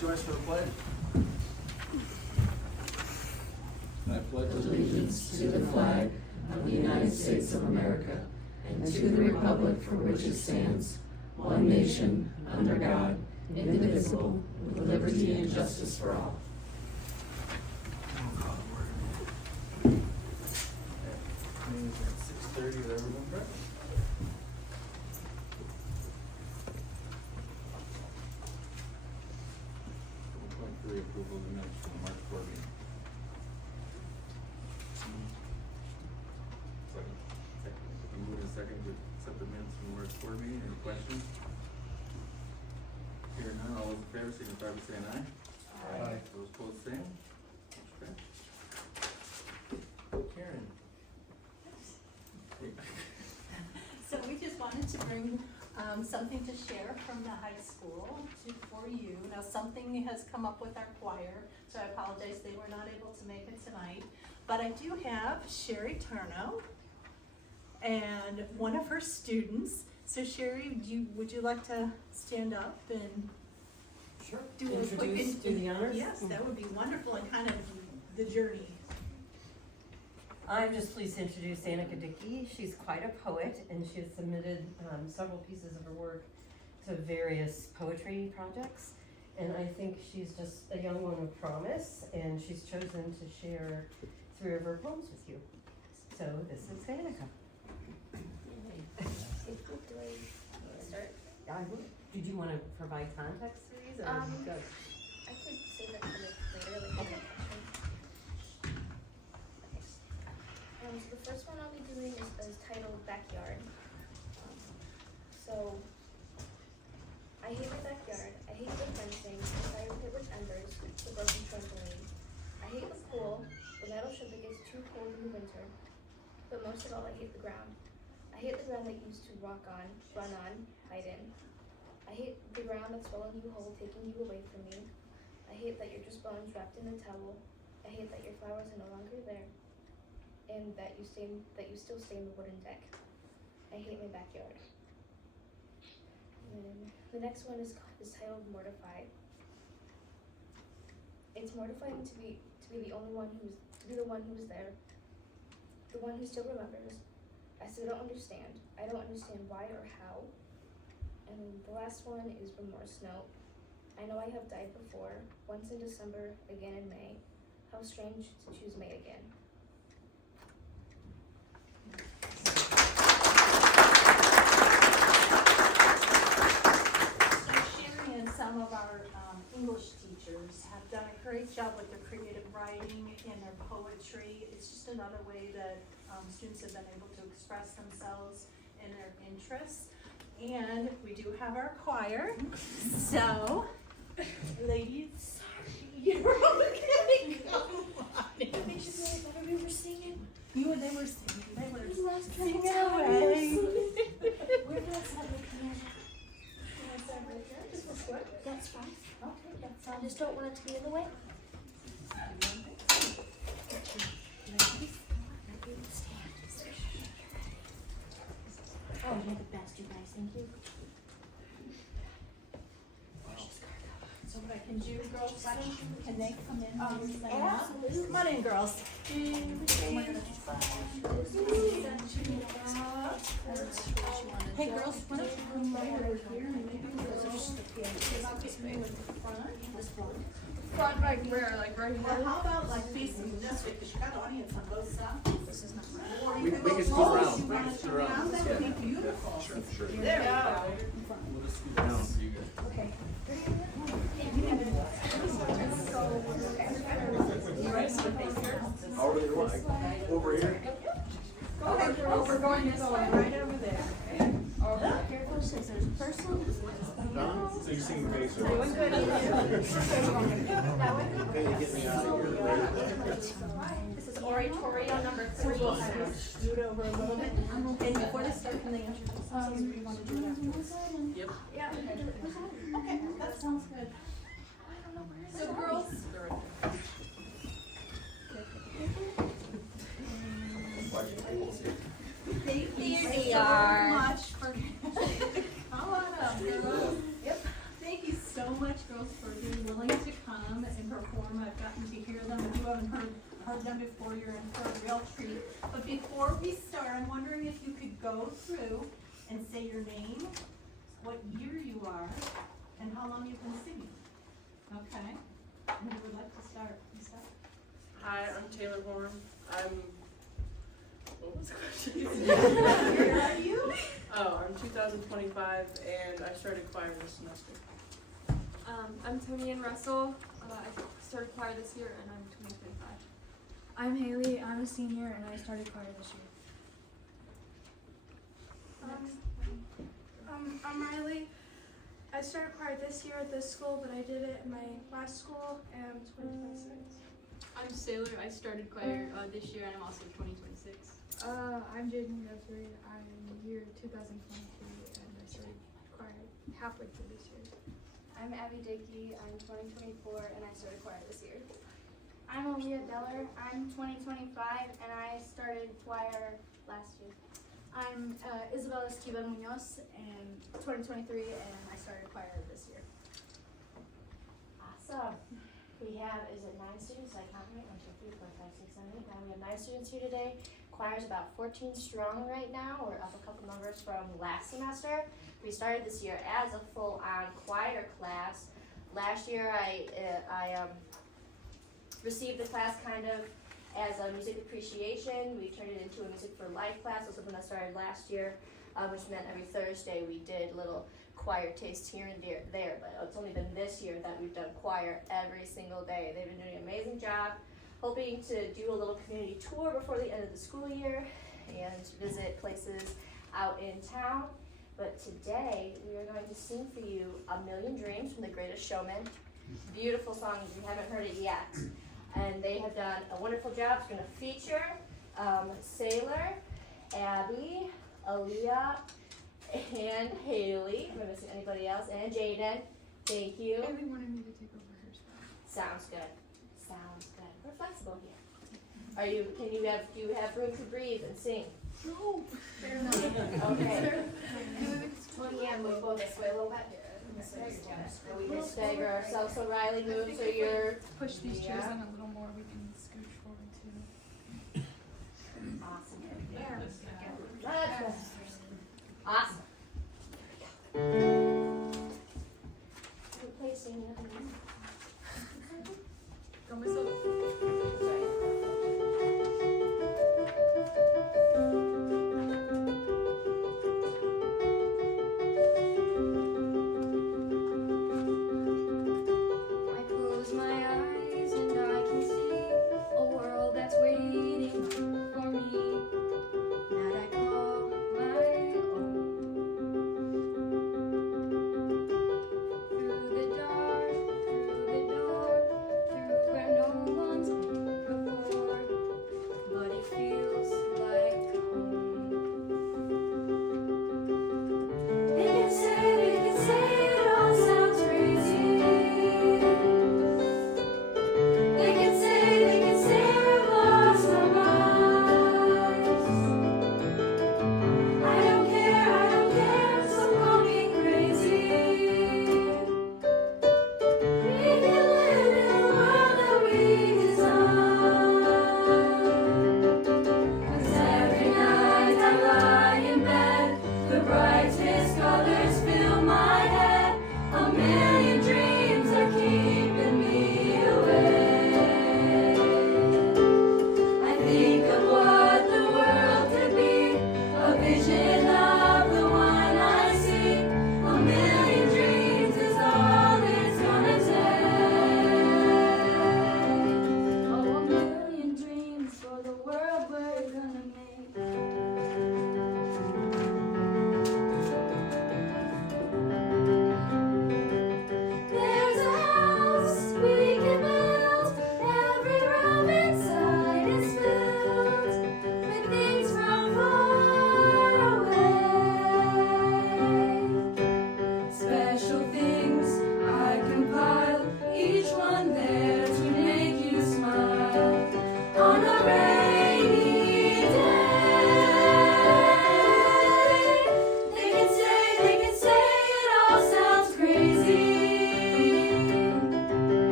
join us for the pledge? I pledge Allegiance to the flag of the United States of America and to the republic for which it stands, one nation, under God, indivisible, with liberty and justice for all. Meeting's at 6:30, is everyone correct? Point 3, approval of the minutes from the March 4 meeting. Second. We move in second to accept the minutes from the March 4 meeting. Any questions? Hearing none, all those in favor signify by saying aye. Aye. Those opposed, same. Okay. Karen. So we just wanted to bring something to share from the high school for you. Now, something has come up with our choir, so I apologize they were not able to make it tonight. But I do have Sherry Turno and one of her students. So Sherry, would you like to stand up and Sure. do a quick Do the honors? Yes, that would be wonderful, and kind of the journey. I'm just pleased to introduce Annika Dickey. She's quite a poet, and she has submitted several pieces of her work to various poetry projects. And I think she's just a young one of promise, and she's chosen to share 3 of her poems with you. So this is Annika. Start? I would. Did you want to provide context for these? Or go? I could save that for later, like Okay. So the first one I'll be doing is titled Backyard. So, I hate my backyard. I hate the fencing, the fire pit with embers, the broken trampoline. I hate the pool, the metal ship that gets too cold in the winter. But most of all, I hate the ground. I hate the ground that you used to walk on, run on, hide in. I hate the ground that's swallowing you whole, taking you away from me. I hate that you're just bones wrapped in a towel. I hate that your flowers are no longer there, and that you still stay in the wooden deck. I hate my backyard. And then the next one is titled Mortified. It's mortifying to be the only one who was there, the one who still remembers. I still don't understand. I don't understand why or how. And the last one is Remorse Note. I know I have died before, once in December, again in May. How strange to choose May again. So Sherry and some of our English teachers have done a great job with their creative writing and their poetry. It's just another way that students have been able to express themselves and their interests. And we do have our choir. So, ladies, you're okay. Come on. It makes you feel like whenever we were singing. You and they were singing. They were Last singing time away. Where does that look? Just real quick. That's fine. Okay, that I sounds just don't want it to be in the way. Oh, you're the best, you guys. Thank you. So what I can do, girls, why don't you, can they come in on your side now? Come on in, girls. Hey, girls, why don't you come right over here and maybe we'll just, I'll get you in the front. This front. Front, like where, like right Well, here? how about like facing this way, because you got audience on both sides. This is not right. We can scoot around. You wanna turn around, that would be beautiful. Sure. There we go. We'll just scoot down so you guys. Okay. However you like. Over here. Go ahead, girls, we're going to go right over there. Careful, since there's a person. So you're singing bass, right? Doing good. This is oratorio number So 3. we'll scoot over a little bit. And before they start, can they introduce themselves, or you want to do it afterwards? Yep. Yeah. Okay, that sounds good. So girls. Thank you they so are. much for, come on up, girls. Yep. Thank you so so much, girls, for being willing to come and perform. I've gotten to hear them. If you haven't heard them before, you're in for a real treat. But before we start, I'm wondering if you could go through and say your name, what year you are, and how long you've been singing. Okay? And who would like to start? Lisa? Hi, I'm Taylor Horn. What was the question? Where are you? Oh, I'm 2025 and I started choir this semester. I'm Tony and Russell. I started choir this year and I'm 2025. I'm Haley. I'm a senior and I started choir this year. I'm Riley. I started choir this year at this school, but I did it at my last school and I'm 2026. I'm Sailor. I started choir this year and I'm also 2026. I'm Jaden Guthrie. I'm year 2023 and I started choir halfway through this year. I'm Abby Dickey, I'm 2024 and I started choir this year. I'm Aaliyah Deller. I'm 2025 and I started choir last year. I'm Isabella Esquivel Munoz and 2023 and I started choir this year. Awesome. We have, is it 9 students? I count right? 1, 2, 3, 4, 5, 6, 7, 8, 9. We have 9 students here today. Choir's about 14 strong right now. We're up a couple numbers from last semester. We started this year as a full-on choir class. Last year I received the class kind of as a music appreciation. We turned it into a music for life class. It was something that started last year, which meant every Thursday we did little choir tastes here and there, but it's only been this year that we've done choir every single day. They've been doing an amazing job. Hoping to do a little community tour before the end of the school year and visit places out in town. But today we are going to sing for you A Million Dreams from The Greatest Showman. Beautiful song if you haven't heard it yet. And they have done a wonderful job. It's going to feature Sailor, Abby, Aaliyah, and Haley. Am I missing anybody else? And Jaden. Thank you. Haley wanted me to take over her spot. Sounds good. Sounds good. We're flexible here. Do you have room to breathe and sing? No, they're not. Okay. Well, yeah, move both this way a little bit. And we can stagger ourselves. So Riley, move so you're Push these chairs in a little more. We can scooch forward too. awesome. Awesome. Play singing at the moment. Go myself. I close my eyes and I can see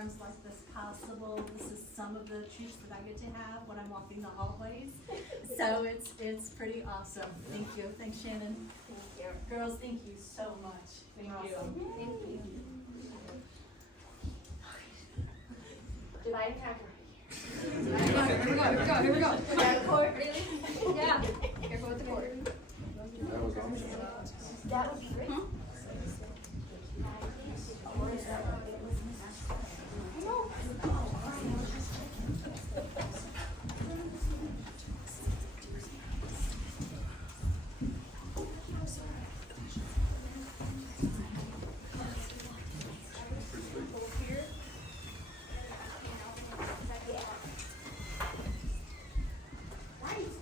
programs like this possible. This is some of the treats that I get to have when I'm walking the hallways. So it's pretty awesome. Thank you. Thanks, Shannon. Thank you. Girls, thank you so much. Thank you. Thank you. Divine tackle. Here we go. Yeah, the cord, really? Yeah. Careful with the cord. That was awesome. That was great. Just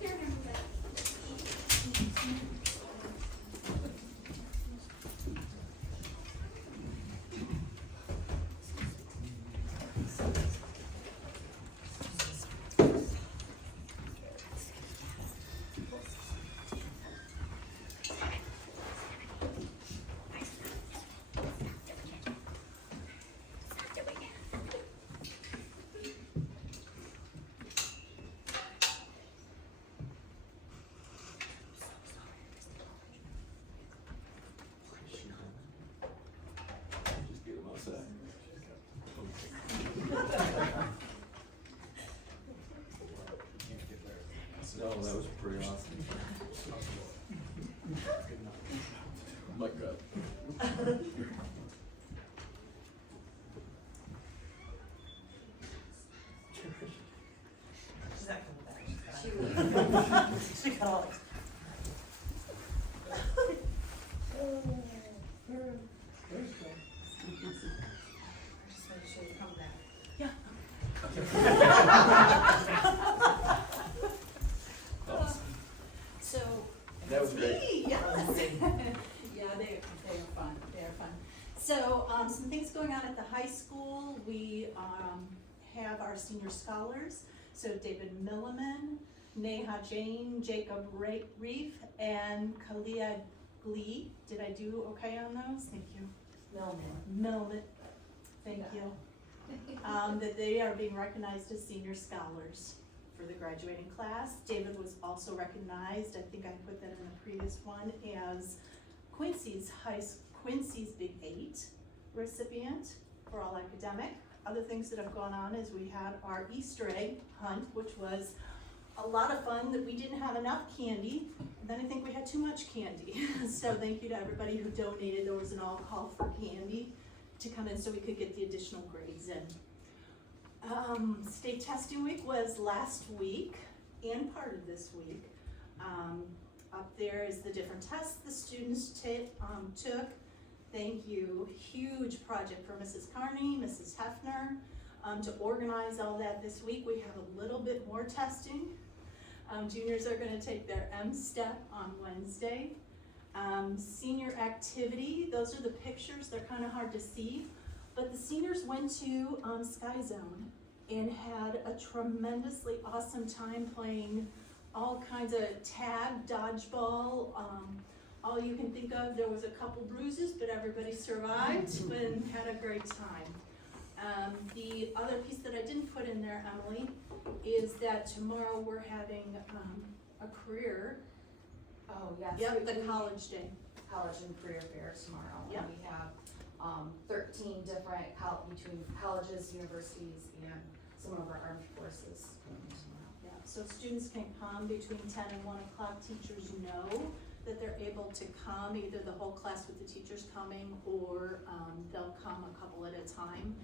get him outside. No, that was pretty awesome. My God. So. That was great. Me, yes. Yeah, they are fun, they are fun. So, some things going on at the high school, we, have our senior scholars. So David Milliman, Neha Jane, Jacob Reef, and Kalia Glee. Did I do okay on those? Thank you. Millman, thank you. That they are being recognized as senior scholars for the graduating class. David was also recognized, I think I put that in the previous one, as Quincy's Big 8 recipient for all academic. Other things that have gone on is we had our Easter egg hunt, which was a lot of fun, that we didn't have enough candy, and then I think we had too much candy. So thank you to everybody who donated. There was an all call for candy to come in so we could get the additional grades in. State testing week was last week and part of this week. Up there is the different tests the students took. Thank you. Huge project for Mrs. Carney, Mrs. Hefner, to organize all that this week. We have a little bit more testing. Juniors are going to take their M-Step on Wednesday. Senior activity, those are the pictures. They're kind of hard to see. But the seniors went to Sky Zone and had a tremendously awesome time playing all kinds of tag, dodgeball, all you can think of. There was a couple bruises, but everybody survived and had a great time. The other piece that I didn't put in there, Emily, is that tomorrow we're having a career. Oh, yes. Yep, the college day. College and career fair tomorrow. Yep. And we have 13 different between colleges, universities, and some of our armed forces coming tomorrow. Yeah, so students can come between 10 and 1 o'clock. Teachers know that they're able to come, either the whole class with the teachers coming, or they'll come a couple at a time.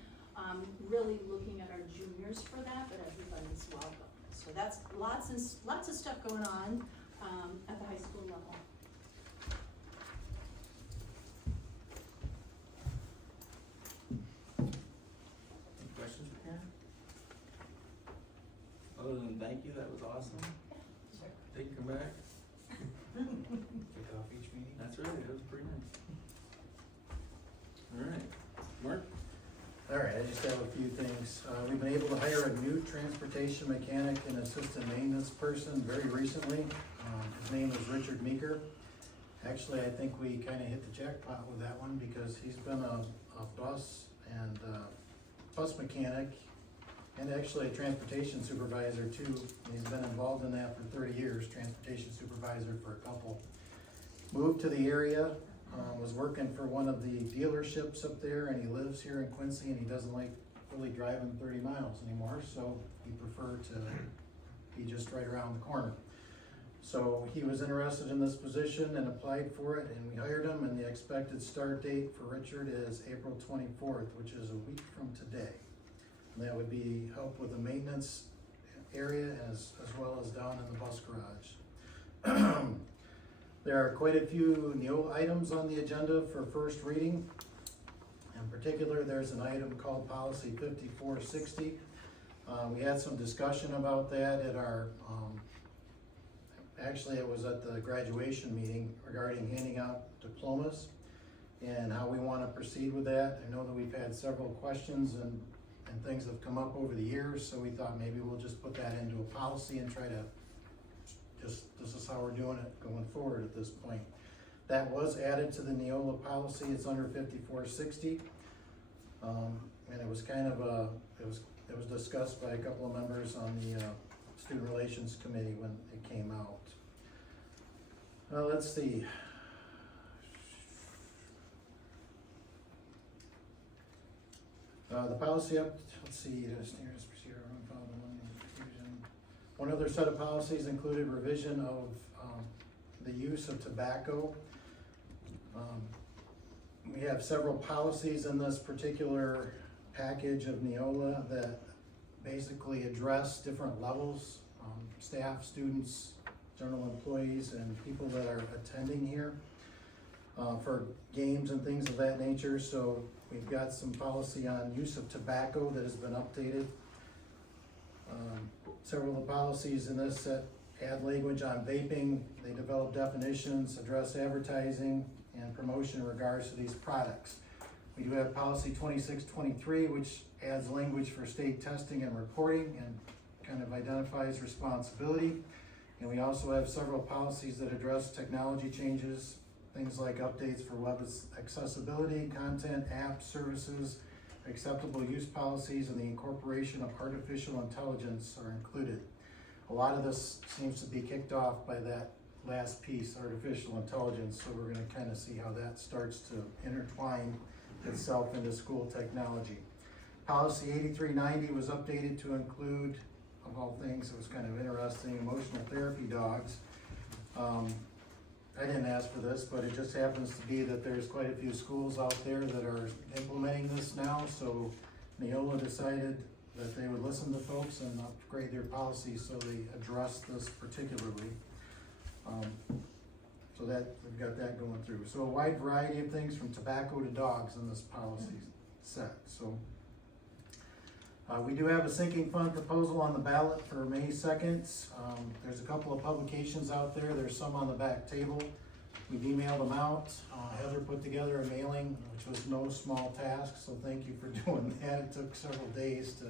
Really looking at our juniors for that, but everybody's welcome. So that's lots of stuff going on at the high school level. Any questions for Karen? Other than thank you, that was awesome. Sure. They can come back. Kick off each meeting. That's right, that was pretty nice. All right, Mark? All right, I just have a few things. We've been able to hire a new transportation mechanic and assistant maintenance person very recently. His name is Richard Meeker. Actually, I think we kind of hit the jackpot with that one because he's been a bus and bus mechanic and actually a transportation supervisor too. He's been involved in that for 30 years, transportation supervisor for a couple. Moved to the area, was working for one of the dealerships up there, and he lives here in Quincy, and he doesn't like really driving 30 miles anymore, so he preferred to be just right around the corner. So he was interested in this position and applied for it, and we hired him, and the expected start date for Richard is April 24th, which is a week from today. And that would be help with the maintenance area as well as down in the bus garage. There are quite a few new items on the agenda for first reading. In particular, there's an item called Policy 5460. We had some discussion about that at our, actually it was at the graduation meeting regarding handing out diplomas and how we want to proceed with that. I know that we've had several questions and things have come up over the years, so we thought maybe we'll just put that into a policy and try to this is how we're doing it going forward at this point. That was added to the Neola policy. It's under 5460. And it was kind of it was discussed by a couple of members on the Student Relations Committee when it came out. Let's see. The policy up, let's see, one other set of policies included revision of the use of tobacco. We have several policies in this particular package of Neola that basically address different levels, staff, students, general employees, and people that are attending here for games and things of that nature. So we've got some policy on use of tobacco that has been updated. Several of the policies in this set add language on vaping. They develop definitions, address advertising and promotion in regards to these products. We do have policy 2623, which adds language for state testing and reporting and kind of identifies responsibility. And we also have several policies that address technology changes, things like updates for web accessibility, content, apps, services, acceptable use policies, and the incorporation of artificial intelligence are included. A lot of this seems to be kicked off by that last piece, artificial intelligence, so we're going to kind of see how that starts to intertwine itself into school technology. Policy 8390 was updated to include, of all things, it was kind of interesting, emotional therapy dogs. I didn't ask for this, but it just happens to be that there's quite a few schools out there that are implementing this now, so Neola decided that they would listen to folks and upgrade their policies so they address this particularly. So that we've got that going through. So a wide variety of things from tobacco to dogs in this policy set. So we do have a sinking fund proposal on the ballot for May 2nd. There's a couple of publications out there. There's some on the back table. We've emailed them out. Heather put together a mailing, which was no small task, so thank you for doing that. It took several days to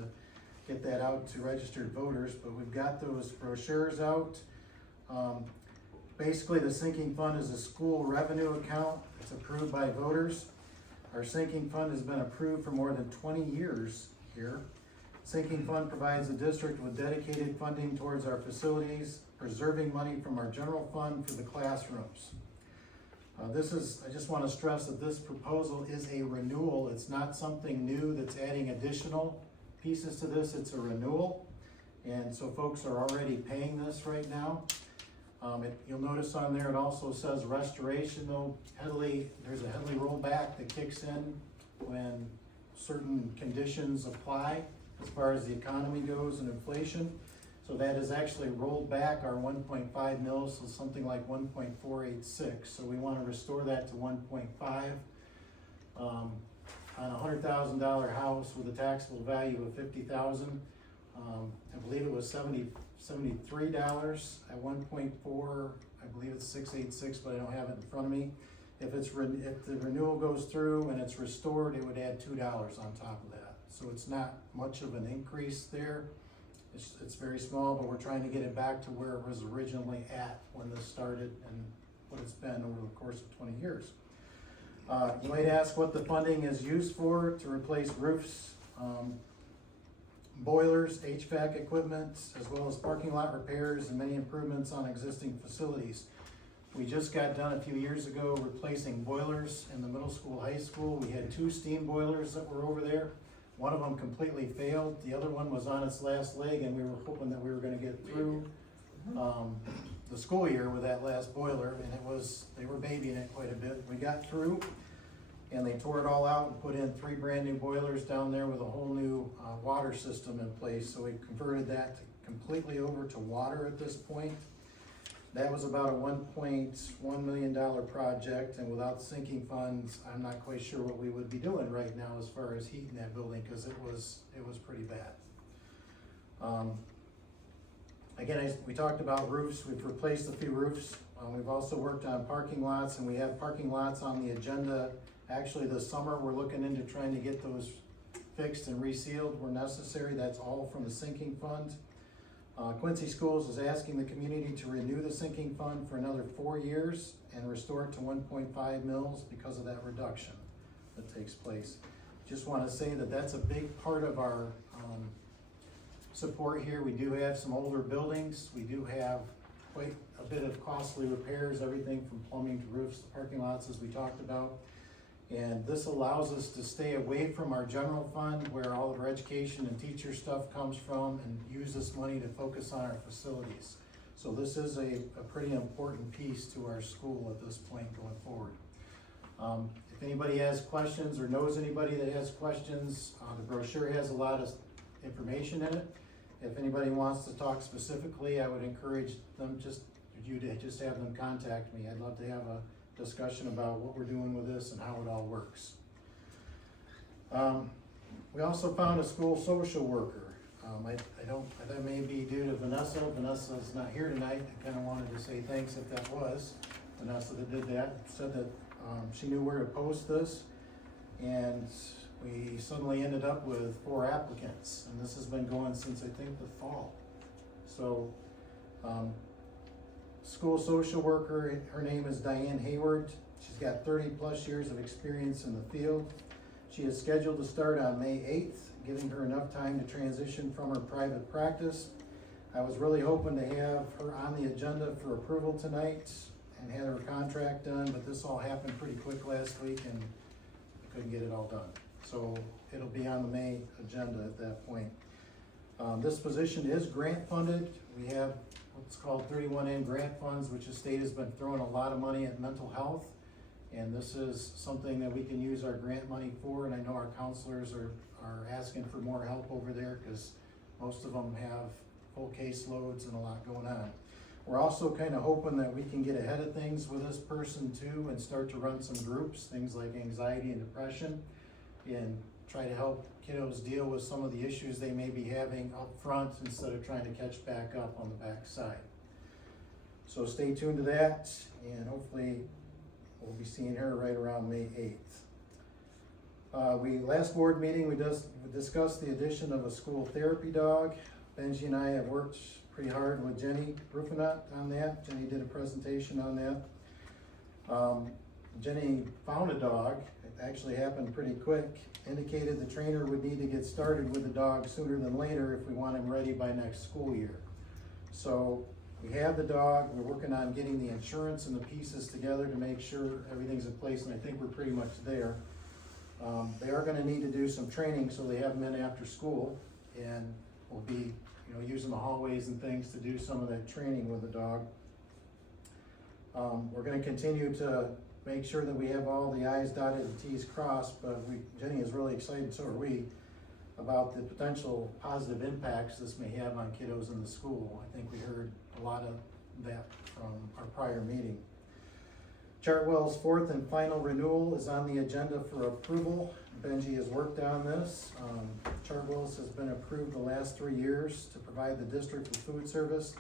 get that out to registered voters, but we've got those brochures out. Basically, the sinking fund is a school revenue account. It's approved by voters. Our sinking fund has been approved for more than 20 years here. Sinking fund provides the district with dedicated funding towards our facilities, preserving money from our general fund for the classrooms. I just want to stress that this proposal is a renewal. It's not something new that's adding additional pieces to this. It's a renewal. And so folks are already paying this right now. You'll notice on there, it also says restoration, though there's a heavily rollback that kicks in when certain conditions apply as far as the economy goes and inflation. So that has actually rolled back our 1.5 mils to something like 1.486. So we want to restore that to 1.5. On a $100,000 house with a taxable value of $50,000, I believe it was $73 at 1.4. I believe it's 686, but I don't have it in front of me. If the renewal goes through and it's restored, it would add $2 on top of that. So it's not much of an increase there. It's very small, but we're trying to get it back to where it was originally at when this started and what it's been over the course of 20 years. You might ask what the funding is used for: to replace roofs, boilers, HVAC equipment, as well as parking lot repairs and many improvements on existing facilities. We just got done a few years ago replacing boilers in the middle school, high school. We had 2 steam boilers that were over there. One of them completely failed. The other one was on its last leg, and we were hoping that we were gonna get through the school year with that last boiler, and they were babying it quite a bit. We got through, and they tore it all out and put in 3 brand new boilers down there with a whole new water system in place. So we converted that completely over to water at this point. That was about a $1.1 million project, and without sinking funds, I'm not quite sure what we would be doing right now as far as heating that building, because it was pretty bad. Again, we talked about roofs. We've replaced a few roofs. We've also worked on parking lots, and we have parking lots on the agenda. Actually, this summer, we're looking into trying to get those fixed and resealed where necessary. That's all from the sinking fund. Quincy Schools is asking the community to renew the sinking fund for another 4 years and restore it to 1.5 mils because of that reduction that takes place. Just want to say that that's a big part of our support here. We do have some older buildings. We do have quite a bit of costly repairs, everything from plumbing to roofs to parking lots, as we talked about. And this allows us to stay away from our general fund where all of our education and teacher stuff comes from, and use this money to focus on our facilities. So this is a pretty important piece to our school at this point going forward. If anybody has questions or knows anybody that has questions, the brochure has a lot of information in it. If anybody wants to talk specifically, I would encourage you to just have them contact me. I'd love to have a discussion about what we're doing with this and how it all works. We also found a school social worker. That may be due to Vanessa. Vanessa's not here tonight. I kind of wanted to say thanks if that was Vanessa that did that. Said that she knew where to post this, and we suddenly ended up with 4 applicants, and this has been going since I think the fall. So school social worker, her name is Diane Hayward. She's got 30 plus years of experience in the field. She is scheduled to start on May 8th, giving her enough time to transition from her private practice. I was really hoping to have her on the agenda for approval tonight and had her contract done, but this all happened pretty quick last week and I couldn't get it all done. So it'll be on the May agenda at that point. This position is grant funded. We have what's called 31N grant funds, which the state has been throwing a lot of money at mental health. And this is something that we can use our grant money for, and I know our counselors are asking for more help over there because most of them have full caseloads and a lot going on. We're also kind of hoping that we can get ahead of things with this person too and start to run some groups, things like anxiety and depression, and try to help kiddos deal with some of the issues they may be having up front instead of trying to catch back up on the back side. So stay tuned to that, and hopefully we'll be seeing her right around May 8th. Last board meeting, we discussed the addition of a school therapy dog. Benji and I have worked pretty hard with Jenny Rufinat on that. Jenny did a presentation on that. Jenny found a dog. It actually happened pretty quick. Indicated the trainer would need to get started with the dog sooner than later if we want him ready by next school year. So we have the dog. We're working on getting the insurance and the pieces together to make sure everything's in place, and I think we're pretty much there. They are going to need to do some training, so they have them in after school, and we'll be, using the hallways and things to do some of that training with the dog. We're going to continue to make sure that we have all the I's dotted and T's crossed, but Jenny is really excited, so are we, about the potential positive impacts this may have on kiddos in the school. I think we heard a lot of that from our prior meeting. Chartwell's 4th and final renewal is on the agenda for approval. Benji has worked on this. Chartwell's has been approved the last 3 years to provide the district with food service.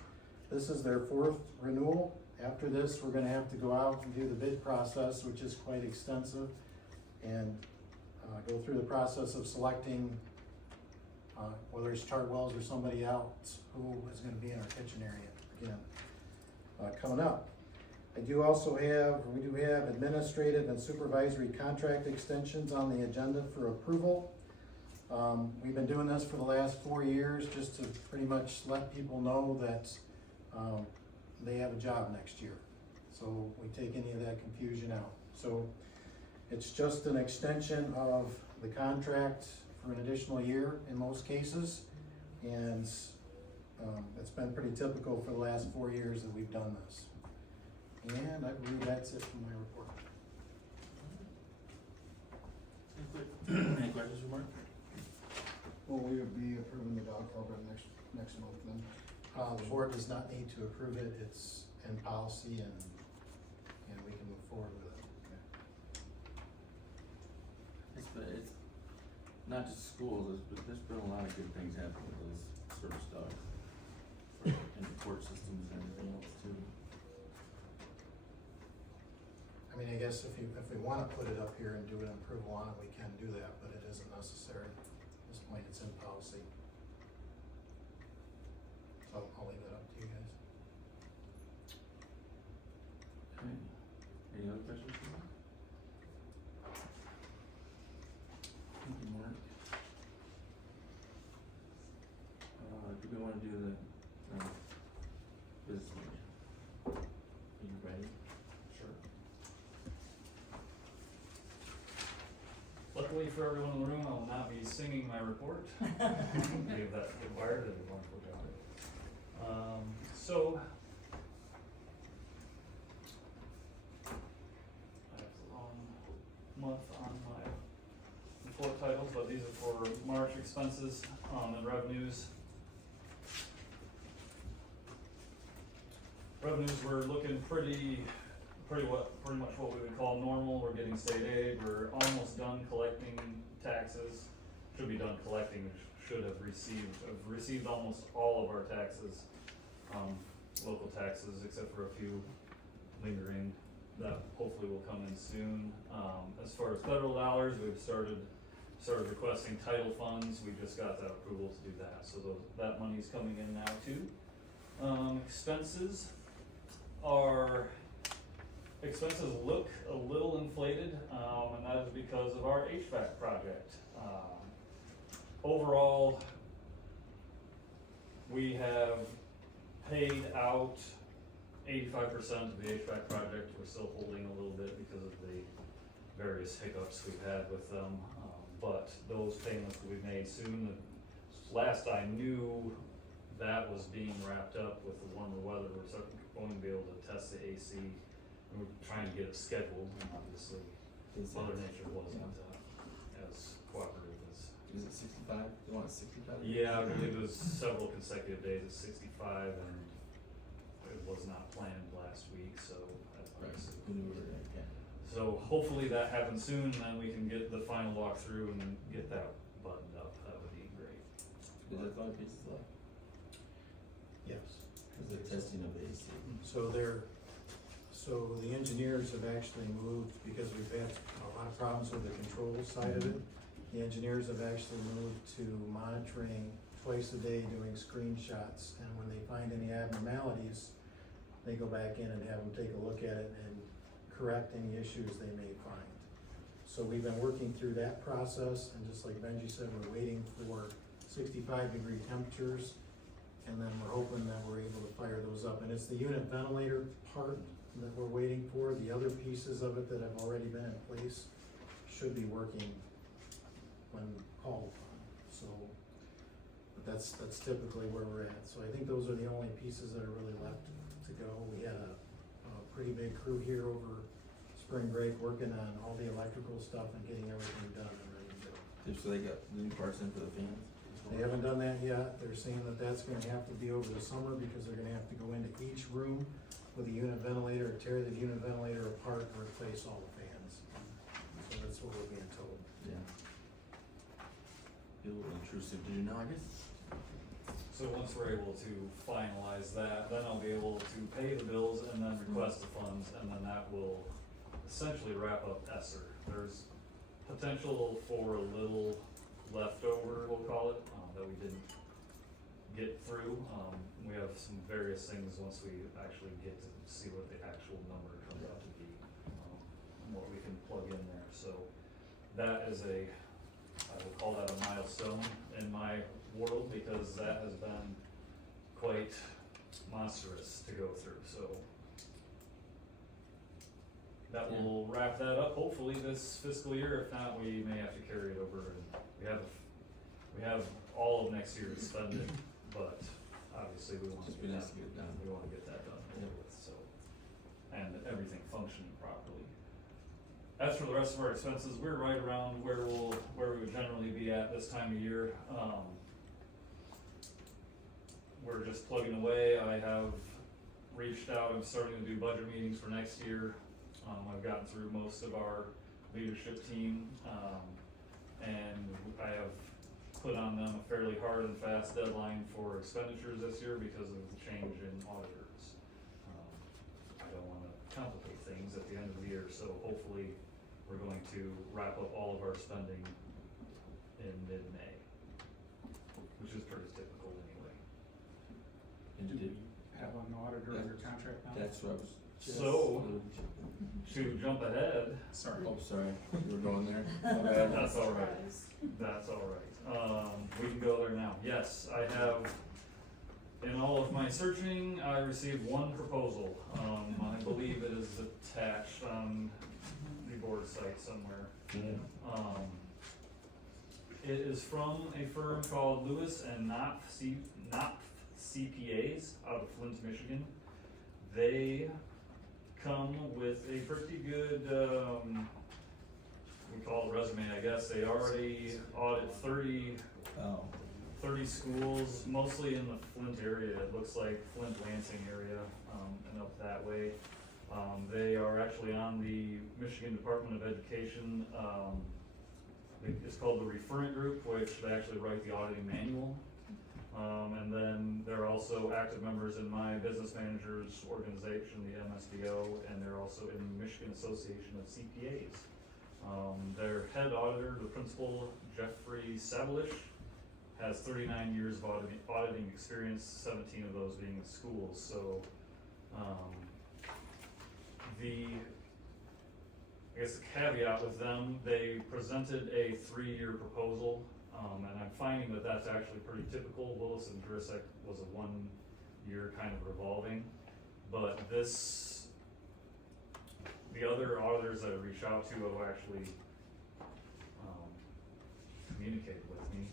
This is their 4th renewal. After this, we're going to have to go out and do the bid process, which is quite extensive, and go through the process of selecting whether it's Chartwell's or somebody else who is going to be in our kitchen area again coming up. We do have administrative and supervisory contract extensions on the agenda for approval. We've been doing this for the last 4 years, just to pretty much let people know that, they have a job next year. So we take any of that confusion out. So it's just an extension of the contract for an additional year in most cases. And, it's been pretty typical for the last 4 years that we've done this. And I believe that's it for my report. Any questions for Mark? Well, we would be approving the dog program next month then. The board does not need to approve it, it's in policy and we can move forward with it. It's not just schools, there's been a lot of good things happening with those service dogs. In the court systems and everything else too. I mean, I guess if we wanna put it up here and do an approval on it, we can do that, but it isn't necessary. At this point, it's in policy. So I'll leave that up to you guys. Okay. Any other questions for Mark? Thank you, Mark. Do we wanna do the, business meeting? Are you ready? Sure. Luckily for everyone in the room, I will not be singing my report. Gave that to the choir, did a wonderful job. So, I have the wrong month on my report titles, but these are for March expenses, and revenues. Revenues were looking pretty much what we would call normal. We're getting state aid, we're almost done collecting taxes, should be done collecting, should have received almost all of our taxes, local taxes, except for a few lingering that hopefully will come in soon. As far as federal dollars, we've started requesting title funds, we just got that approval to do that, so that money's coming in now too. Expenses look a little inflated, and that is because of our HVAC project. Overall, we have paid out 85% of the HVAC project. We're still holding a little bit because of the various hiccups we've had with them, but those payments will be made soon. Last I knew, that was being wrapped up with the warmer weather. We're going to be able to test the AC, and we're trying to get it scheduled, and obviously Mother Nature wasn't as cooperative as. Is it 65? You want it 65? Yeah, I believe it was several consecutive days at 65, and it was not planned last week, so that's obviously. Okay. So hopefully that happens soon, and then we can get the final walkthrough and get that buttoned up. That would be great. Is that 5 pieces left? Yes. Is the testing of the AC? So the engineers have actually moved, because we've had a lot of problems with the control side of it. The engineers have actually moved to monitoring twice a day, doing screenshots, and when they find any abnormalities, they go back in and have them take a look at it and correct any issues they may find. So we've been working through that process, and just like Benji said, we're waiting for 65-degree temperatures, and then we're hoping that we're able to fire those up. And it's the unit ventilator part that we're waiting for. The other pieces of it that have already been in place should be working when called upon. So, but that's typically where we're at. So I think those are the only pieces that are really left to go. We had a pretty big crew here over spring break working on all the electrical stuff and getting everything done and ready to go. So they got new parts in for the fans? They haven't done that yet. They're saying that that's gonna have to be over the summer, because they're gonna have to go into each room with a unit ventilator, tear the unit ventilator apart and replace all the fans. So that's what we're being told. Yeah. Be a little intrusive to do now, I guess. So once we're able to finalize that, then I'll be able to pay the bills and then request the funds, and then that will essentially wrap up ESSER. There's potential for a little leftover, we'll call it, that we didn't get through. We have some various things once we actually get to see what the actual number comes out to be, and what we can plug in there. So that is a I will call that a milestone in my world, because that has been quite monstrous to go through, so. That will wrap that up, hopefully this fiscal year. If not, we may have to carry it over, and we have all of next year to spend it, but obviously we want to Just be nice to get done. we wanna get that done and over with, so. And everything functioning properly. As for the rest of our expenses, we're right around where we would generally be at this time of year. We're just plugging away. I have reached out, I'm starting to do budget meetings for next year. I've gotten through most of our leadership team, and I have put on them a fairly hard and fast deadline for expenditures this year because of the change in auditors. I don't wanna complicate things at the end of the year, so hopefully we're going to wrap up all of our spending in mid-May, which is pretty typical anyway. And Do did, we have an auditor under contract now? that's what I was just. So, to jump ahead, Sorry. Oh, sorry, you were going there. My bad. that's all right, that's all right. We can go there now. Yes, I have, in all of my searching, I received one proposal. I believe it is attached on the board site somewhere. Yeah. It is from a firm called Lewis and Knopf CPAs out of Flint, Michigan. They come with a pretty good, we call it resume, I guess. They already audit 30 schools, mostly in the Flint area. It looks like Flint, Lansing area, and up that way. They are actually on the Michigan Department of Education. It's called the Referent Group, which they actually write the auditing manual. And then they're also active members in my business managers organization, the MSBO, and they're also in the Michigan Association of CPAs. Their head auditor, the principal, Jeffrey Savalish, has 39 years of auditing experience, 17 of those being in schools. So, I guess the caveat with them, they presented a 3-year proposal, and I'm finding that that's actually pretty typical. Willis and Grisek was a 1-year kind of revolving, but the other auditors that I reached out to who actually communicated with me,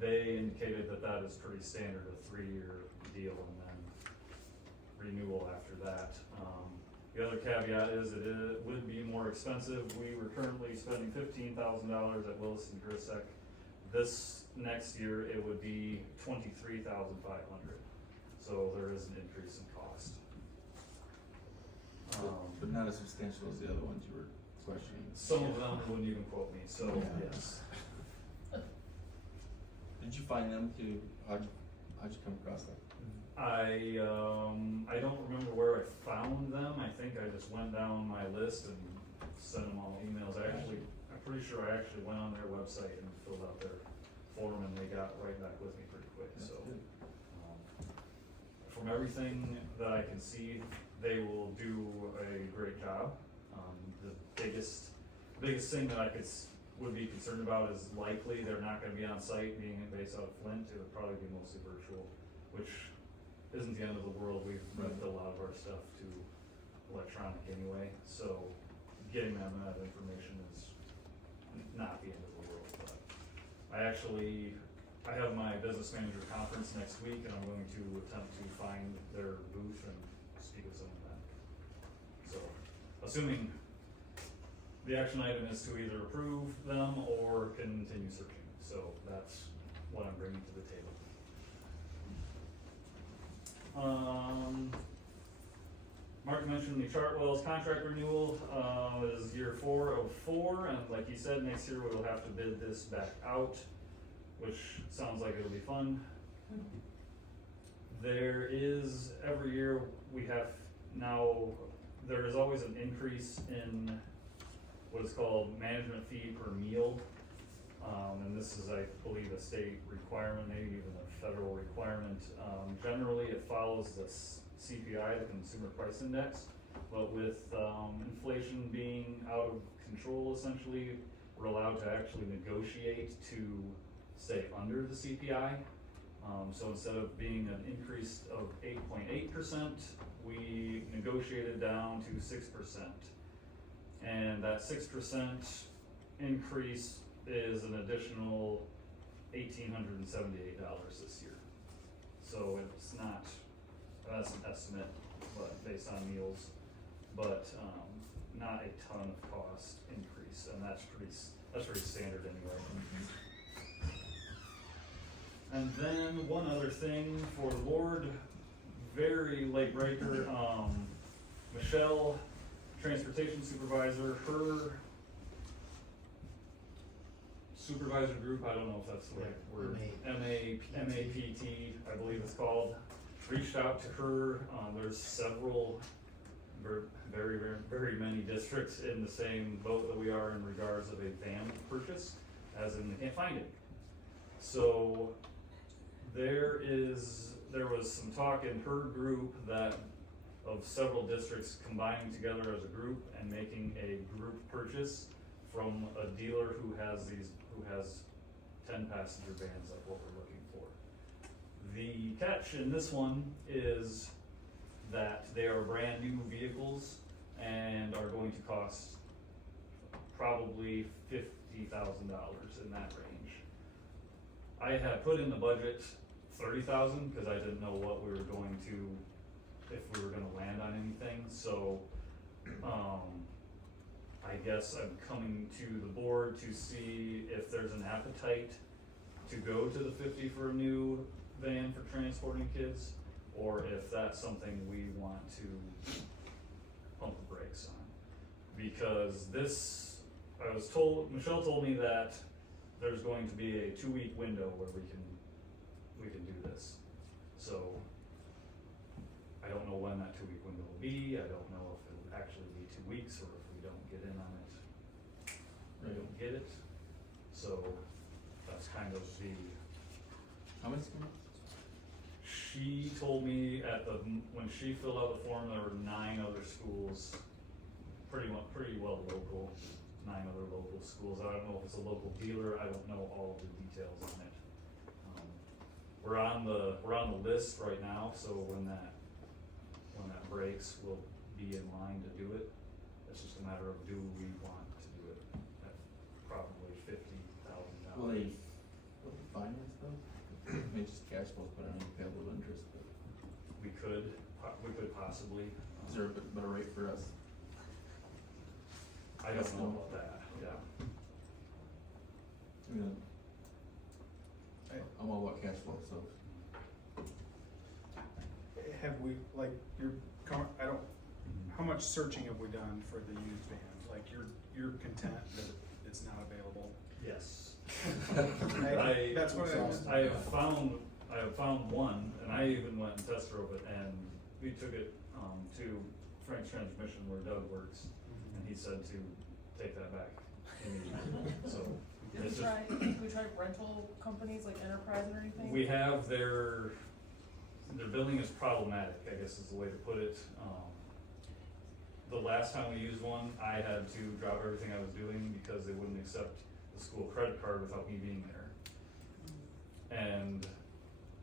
they indicated that that is pretty standard, a 3-year deal, and then renewal after that. The other caveat is it would be more expensive. We were currently spending $15,000 at Willis and Grisek. This next year, it would be $23,500. So there is an increase in cost. But not as substantial as the other ones you were questioning. Some of them wouldn't even quote me, so Yeah. yes. Did you find them too? How'd you come across them? I don't remember where I found them. I think I just went down my list and sent them all emails. I'm pretty sure I actually went on their website and filled out their form, and they got right back with me pretty quick, so. From everything that I can see, they will do a great job. The biggest thing that I would be concerned about is likely they're not gonna be on site, being based out of Flint. It would probably be mostly virtual, which isn't the end of the world. We've moved a lot of our stuff to electronic anyway, so getting them that information is not the end of the world. But I have my business manager conference next week, and I'm going to attempt to find their booth and speak with some of them. So, assuming the action item is to either approve them or continue searching, so that's what I'm bringing to the table. Mark mentioned the Chartwell's contract renewal is year 4 of 4, and like he said, next year we will have to bid this back out, which sounds like it'll be fun. There is, every year we have now, there is always an increase in what is called management fee per meal. And this is, I believe, a state requirement, maybe even a federal requirement. Generally, it follows the CPI, the Consumer Price Index, but with inflation being out of control, essentially, we're allowed to actually negotiate to stay under the CPI. So instead of being an increase of 8.8%, we negotiated down to 6%. And that 6% increase is an additional $1,878 this year. So it's not, that's an estimate, but based on meals, but not a ton of cost increase, and that's pretty standard anyway. And then one other thing for the board, very late breaker, Michelle, transportation supervisor, her supervisor group, I don't know if that's the right word, MAPT, I believe it's called, reached out to her. There's several, very many districts in the same boat that we are in regards of a van purchase, as in they can't find it. So there was some talk in her group that of several districts combining together as a group and making a group purchase from a dealer who has 10 passenger vans like what we're looking for. The catch in this one is that they are brand new vehicles and are going to cost probably $50,000 in that range. I had put in the budget $30,000 because I didn't know what we were going to, if we were gonna land on anything, so, I guess I'm coming to the board to see if there's an appetite to go to the 50 for a new van for transporting kids, or if that's something we want to pump the brakes on. Because this, Michelle told me that there's going to be a 2-week window where we can do this. So, I don't know when that 2-week window will be, I don't know if it'll actually be 2 weeks, or if we don't get in on it, we don't get it. So, that's kind of the. How many schools? She told me when she filled out the form, there were 9 other schools, pretty well local, 9 other local schools. I don't know if it's a local dealer, I don't know all of the details on it. We're on the list right now, so when that breaks, we'll be in line to do it. It's just a matter of, do we want to do it at probably $50,000. Will they finance them? I mean, just cash flow, but I don't pay a little interest, but. We could possibly. Is there a better rate for us? I don't know about that, yeah. I mean, I'm all about cash flow, so. Have we, like, how much searching have we done for the used vans? Like, you're content that it's not available? Yes. That's what I have found one, and I even went and test drove it, and we took it, to Frank's Transmission where Doug works, and he said to take that back immediately, so. We tried rental companies like Enterprise or anything? We have their billing is problematic, I guess is the way to put it. The last time we used one, I had to drop everything I was doing because they wouldn't accept the school credit card without me being there. And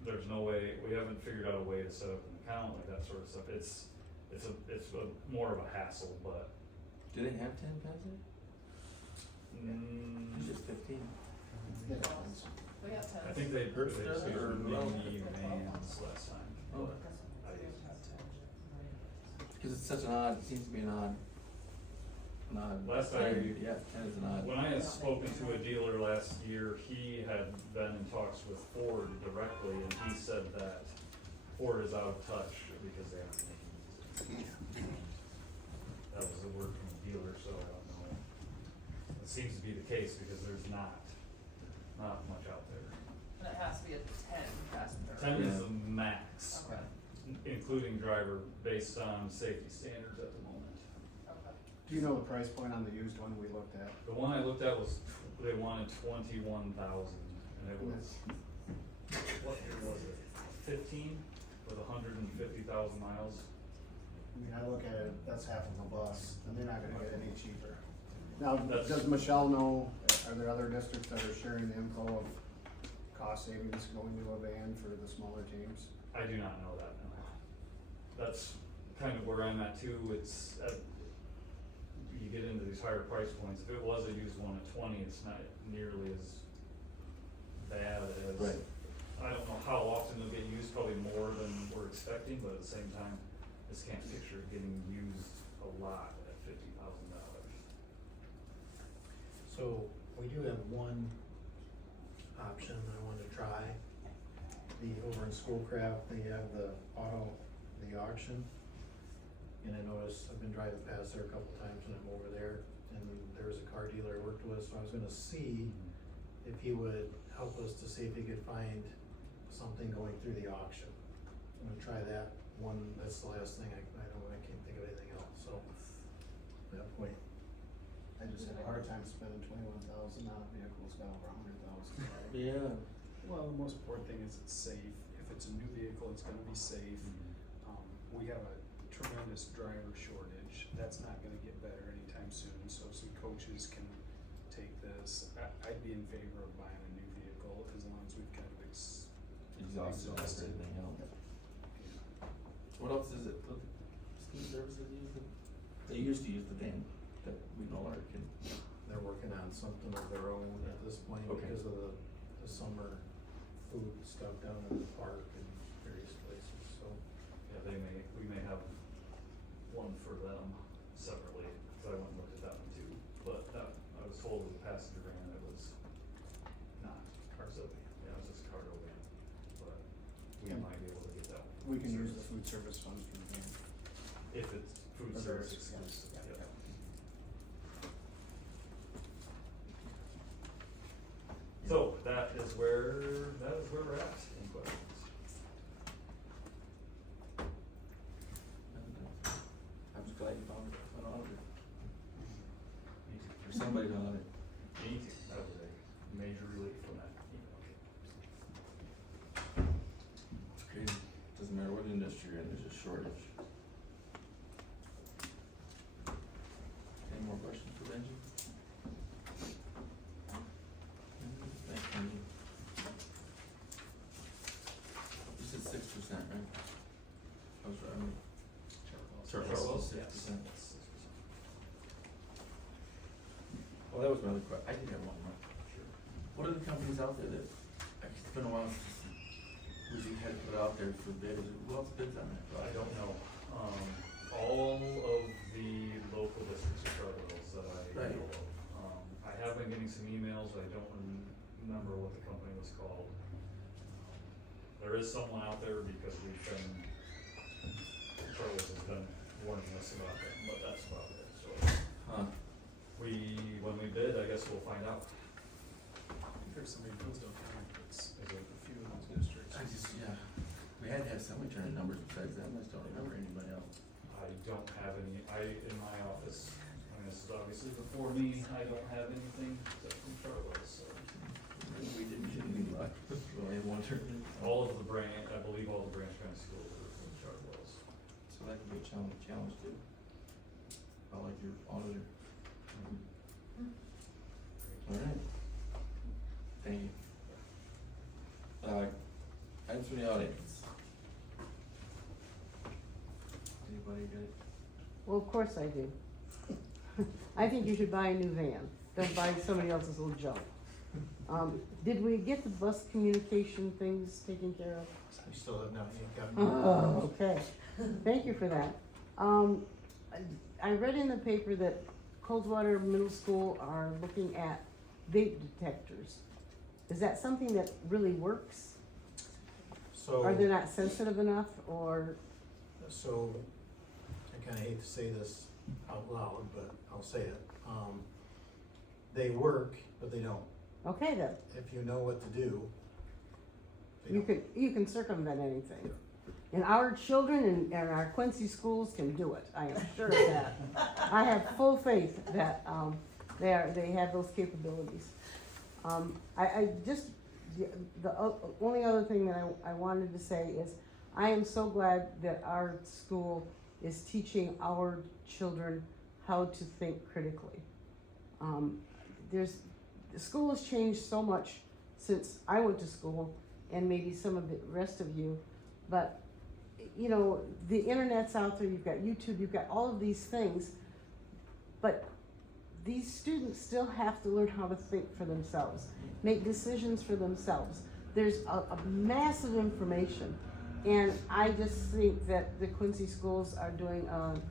there's no way, we haven't figured out a way to set up an account, like that sort of stuff. It's more of a hassle, but. Do they have 10 passenger? It's just 15. We got 10. I think they Hertz said does it, or mini vans last time. Oh. but Cause it's such an odd, it seems to be an odd. Last time- Yeah, 10 is an odd. When I had spoken to a dealer last year, he had been in talks with Ford directly, and he said that Ford is out of touch because they aren't making it. That was a word from the dealer, so I don't know. It seems to be the case because there's not much out there. And it has to be a 10 passenger. 10 is Yeah. the max, Okay, including driver, based on safety standards at the moment. okay. Do you know the price point on the used one we looked at? The one I looked at was, they wanted 21,000, and it was, what year was it? 15 with 150,000 miles. I mean, I look at it, that's half of a bus, and they're not gonna get any cheaper. Now, That's- does Michelle know, are there other districts that are sharing the info of cost savings going to a van for the smaller teams? I do not know that, no. That's kind of where I'm at too, it's, you get into these higher price points, if it was a used one at 20, it's not nearly as bad as. Right. I don't know how often they'll get used, probably more than we're expecting, but at the same time, just can't picture it getting used a lot at $50,000. So we do have one option I want to try. Over in Schoolcraft, they have the auction. And I noticed, I've been driving past there a couple times when I'm over there, and there was a car dealer I worked with, so I was gonna see if he would help us to see if he could find something going through the auction. I'm gonna try that one, that's the last thing I can't think of anything else, so. That point. I just had a hard time spending $21,000 on a vehicle that's got over $100,000. Yeah. Well, the most important thing is it's safe. If it's a new vehicle, it's gonna be safe. We have a tremendous driver shortage. That's not gonna get better anytime soon, so some coaches can take this. I'd be in favor of buying a new vehicle as long as we've kind of Exhausted everything else. Yeah. What else is it? What school services use it? They used to use the van that we no longer can. They're working on something of their own at this point Okay. because of the summer food stuff down in the park and various places, so. Yeah, we may have one for them separately, cause I went and looked at that one too, but I was told with the passenger van, it was not cargo, yeah, it was just cargo van, but we Yeah. might be able to get that one. We can use the food service funds for the van. If it's food Or service theirs, yeah. exclusive, Yeah. yeah. So that is where we're at in questions. I'm just glad you found an auditor, Me too. or somebody to audit. Me too, that was a major relief from that. It's crazy. Doesn't matter what industry you're in, there's a shortage. Any more questions for Benji? Thanks, Benji. You said 6%, right? I was right. Chartwell's, yes. 6%. Well, that was really quick. I did have one more. Sure. What are the companies out there that, it's been a while since we had to put it out there for bid, who else bids on it? I don't know. All of the local districts are Chartwell's that I Right. know of. I have been getting some emails, I don't remember what the company was called. There is someone out there because Chartwell's has been warning us about it, but that's about it, so. Huh. When we bid, I guess we'll find out. I think there's somebody in Hillsdale County that's, a few of those districts. I just, yeah, we had to have somebody turn in numbers besides them, I just don't remember anybody else. I don't have any, in my office, I mean, this is obviously before me, I don't have anything except from Chartwell's, so. We didn't get any luck, we only had one turn in. All of the I believe all the branch county schools are from Chartwell's. So that could be a challenge too. I like your auditor. Alright. Thank you. Items from the audience. Anybody got it? Well, of course I do. I think you should buy a new van. Don't buy somebody else's little junk. Did we get the bus communication things taken care of? We still have not yet gotten. Oh, okay. Thank you for that. I read in the paper that Coldwater Middle School are looking at vape detectors. Is that something that really works? So. Are they not sensitive enough, or? So, I kinda hate to say this out loud, but I'll say it. They work, but they don't. Okay then, If you know what to do. they you don't. can circumvent anything. And our children and our Quincy schools can do it, I am sure of that. I have full faith that, they have those capabilities. The only other thing that I wanted to say is, I am so glad that our school is teaching our children how to think critically. The school has changed so much since I went to school, and maybe some of the rest of you, but, you know, the internet's out there, you've got YouTube, you've got all of these things, but these students still have to learn how to think for themselves, make decisions for themselves. There's a massive information, and I just think that the Quincy schools are doing an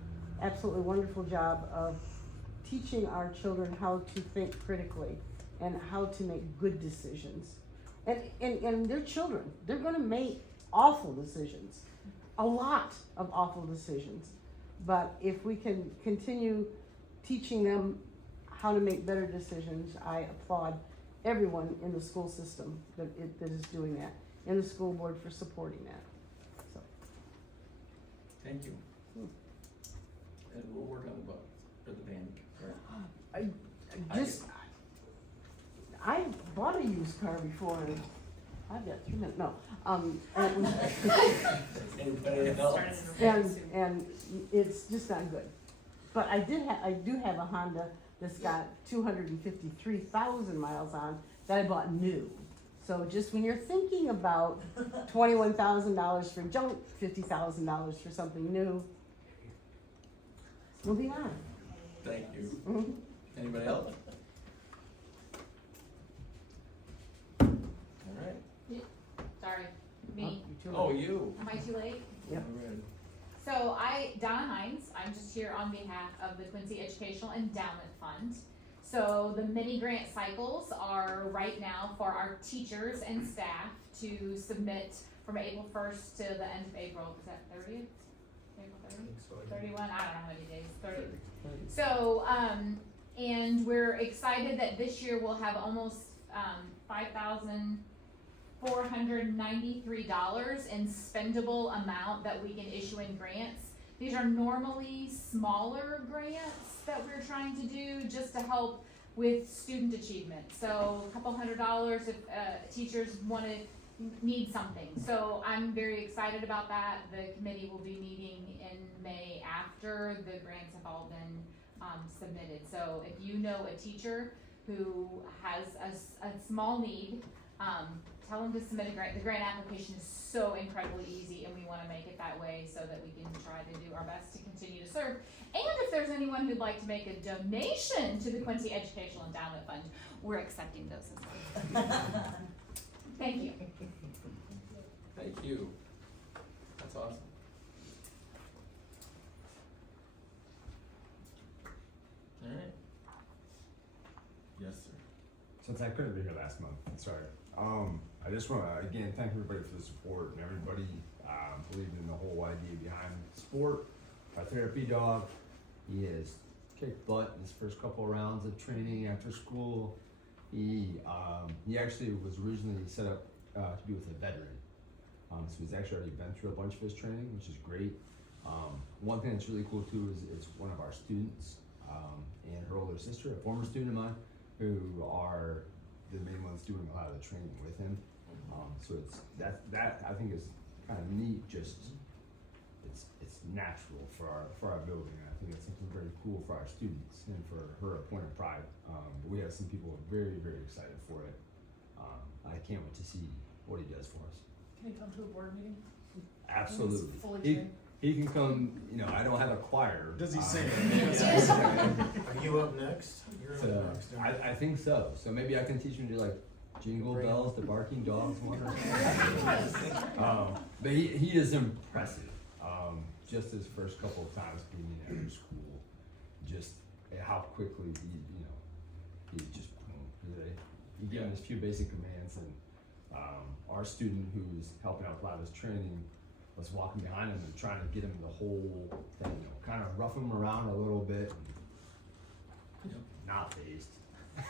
absolutely wonderful job of teaching our children how to think critically and how to make good decisions. And they're children, they're gonna make awful decisions, a lot of awful decisions. But if we can continue teaching them how to make better decisions, I applaud everyone in the school system that is doing that, and the school board for supporting that. So. Thank you. And we'll work on the bugs, or the band, right? I bought a used car before, and I've got 3 minutes, no, Anybody else? and it's just not good. But I do have a Honda that's got 253,000 miles on that I bought new. So just when you're thinking about $21,000 for junk, $50,000 for something new, moving on. Thank you. Mhm. Anybody else? All right. Sorry, me. Oh, you. Am I too late? Yep. All right. So Donna Hines, I'm just here on behalf of the Quincy Educational Endowment Fund. So the mini grant cycles are right now for our teachers and staff to submit from April 1st to the end of April. Is that 30th? April 30th? 31? I don't know how many days. 30. So, and we're excited that this year we'll have almost $5,493 in spendable amount that we can issue in grants. These are normally smaller grants that we're trying to do just to help with student achievement. So a couple $100 if teachers need something. So I'm very excited about that. The committee will be meeting in May after the grants have all been submitted. So if you know a teacher who has a small need, tell them to submit a grant. The grant application is so incredibly easy, and we want to make it that way so that we can try to do our best to continue to serve. And if there's anyone who'd like to make a donation to the Quincy Educational Endowment Fund, we're accepting those as well. Thank you. Thank you. That's awesome. All right. Yes, sir. Since I couldn't be here last month, sorry. I just want to again thank everybody for the support and everybody believing in the whole idea behind sport. Our therapy dog, he has kicked butt in his first couple of rounds of training after school. He actually was originally set up to be with a veteran, so he's actually already been through a bunch of his training, which is great. One thing that's really cool too is it's one of our students and her older sister, a former student of mine, who are the main ones doing a lot of the training with him. So it's that I think is kind of neat. Just it's natural for our building. And I think it's something very cool for our students and for her a point of pride. But we have some people who are very, very excited for it. I can't wait to see what he does for us. Can you come to a board meeting? Absolutely. He's fully trained. He can come. You know, I don't have a choir. Does he sing? Are you up next? You're So up next. I think so. So maybe I can teach him to like Jingle Bells, the Barking Dogs one. But he is impressive. Just his first couple of times being in after school, just how quickly he just he gave him his few basic commands, and our student who's helping out a lot of his training was walking behind him and trying to get him the whole thing, kind of rough him around a little bit. Not phased.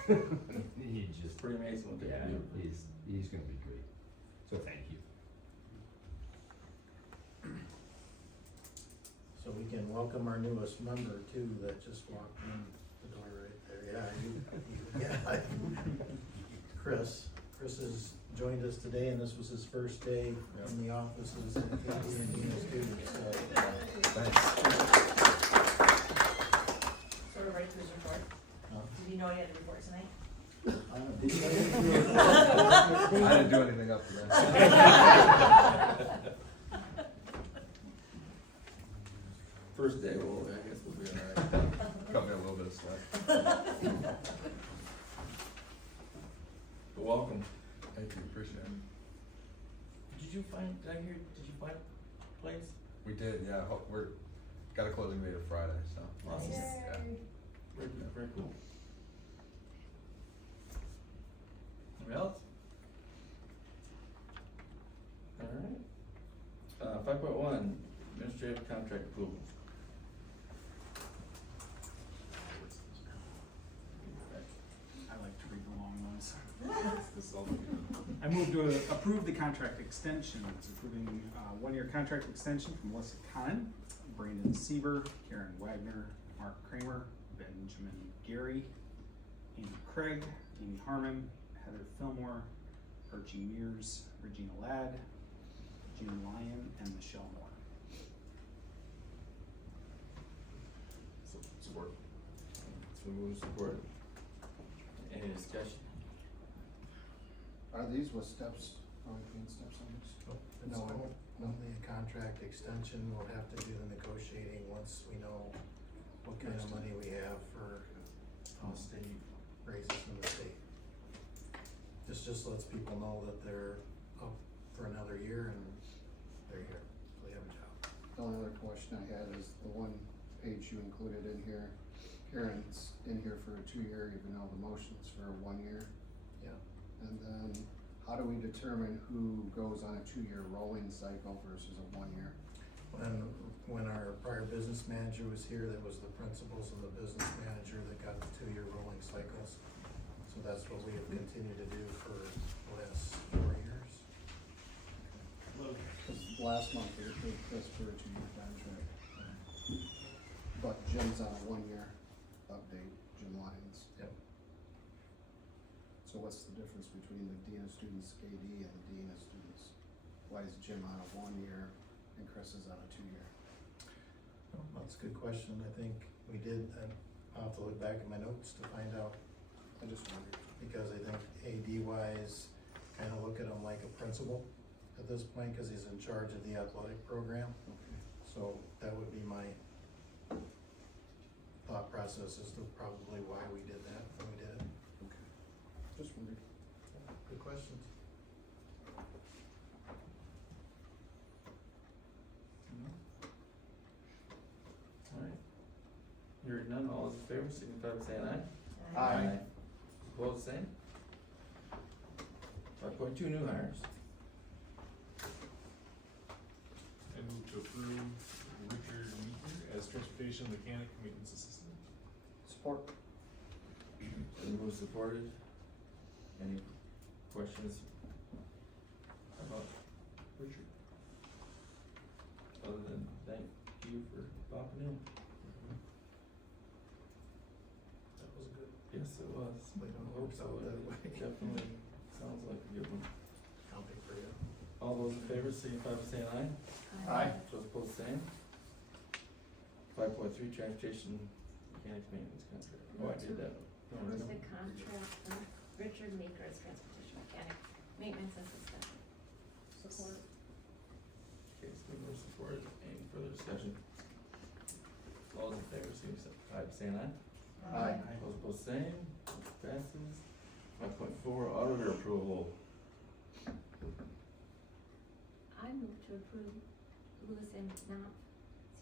He just Pretty amazing what they do. He's gonna be great. So thank you. So we can welcome our newest member too, that just walked in the door right there. Yeah. Chris has joined us today, and this was his first day in the offices and being a student, so. Sort of right to his report. Did you know you had to report tonight? I didn't do anything up to that. First day, well, I guess we'll be alright. Cut me a little bit of slack. But welcome. Thank you, appreciate it. Did you find a place? We did, yeah, we're, got a closing date of Friday, so. Awesome. Yeah. Very cool. Anybody else? Alright. 5.1, administrative contract approvals. I like to read the long ones. I move to approve the contract extensions, approving one-year contract extension from Melissa Kahn, Brandon Sieber, Karen Wagner, Mark Kramer, Benjamin Gary, Amy Craig, Amy Harmon, Heather Fillmore, Archie Mears, Regina Ladd, June Lyon, and Michelle Moore. Support. So we move to support. Any discussion? Are these with steps, being steps on this? It's No, only a contract extension, we'll have to do the negotiating once we know what kind of money we have for state raises from the state. This just lets people know that they're up for another year and they're here, so they have a job. The only other question I had is the one page you included in here, Karen's in here for a 2-year, even though the motion's for a 1 year. Yeah. And then, how do we determine who goes on a 2-year rolling cycle versus a 1 year? When our prior business manager was here, that was the principals and the business manager that got the 2-year rolling cycles. So that's what we have continued to do for the last 4 years. Cause last month we approved Chris for a 2-year contract. But Jim's on a 1-year update, Jim Lyons. Yep. So what's the difference between the Dean of Students KD and the Dean of Students? Why is Jim on a 1 year and Chris is on a 2 year? That's a good question. I think we did, I'll have to look back at my notes to find out. I just wondered. Because I think AD wise, kind of look at him like a principal at this point, cause he's in charge of the athletic program. Okay. So that would be my thought process as to probably why we did that, when we did it. Okay. Just wondered. Good questions. Alright. Hearing none, all those in favor, signify by saying aye. Aye. Opposed, same. 5.2, new hires. I move to approve Richard Meeker as transportation mechanic maintenance assistant. Support. Been moved, supported. Any questions about Richard? Other than thank you for popping in. That was good. Yes, it was. But it I hope works so. out that way. It definitely sounds like a good one. Counting for you. All those in favor, signify by saying aye. Aye. Those opposed, same. 5.3, transportation mechanic maintenance contract. Oh, I did that. Where's the contract from Richard Meeker as transportation mechanic, maintenance assistant? Support. Okay, so we move support. Any further discussion? All those in favor, signify by saying aye. Aye. Those opposed, same. Passes. 5.4, auditor approval. I move to approve Lewis and Knopf,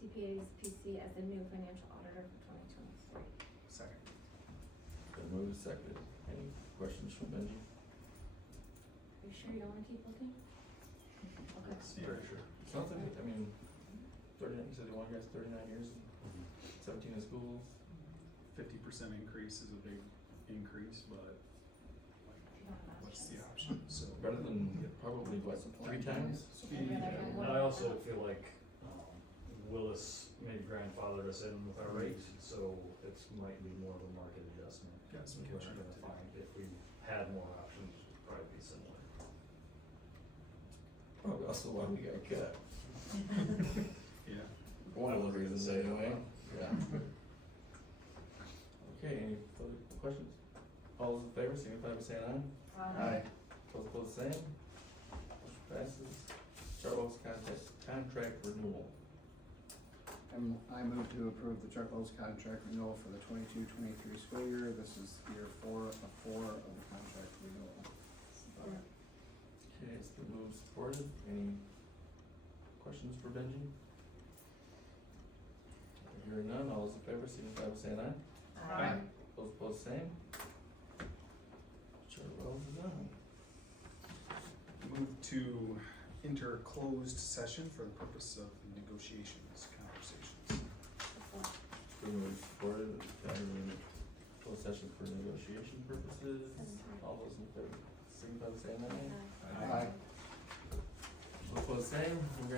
CPA's PC, as the new financial auditor for 2023. Second. Been moved, seconded. Any questions from Benji? Are you sure you don't wanna keep looking? Okay. Very sure. Sounds like, I mean, 39, you said the one guy's 39 years, 17 in schools. 50% increase is a big increase, but Not an what's option. the option? So Better than probably, what, 3 times? And I also feel like Willis maybe grandfathered us in with our rate, so it's might be more of a market adjustment. got some We're catching up gonna to do. find if we had more options, it'd probably be similar. Probably also why we got cut. Yeah. One of the reasons anyway. Yeah. Okay, any further questions? All those in favor, signify by saying aye. Aye. Those opposed, same. Motion passes. Chartwell's contract renewal. I move to approve the Chartwell's contract renewal for the 22-23 school year. This is year 4 of the contract renewal. Okay, it's been moved, supported. Any questions for Benji? Hearing none, all those in favor, signify by saying aye. Aye. Those opposed, same. Chartwell's is on. Move to enter closed session for the purpose of negotiations, conversations. Been moved, supported, entering closed session for negotiation purposes. All those in favor, signify by saying aye. Aye. Those opposed, same.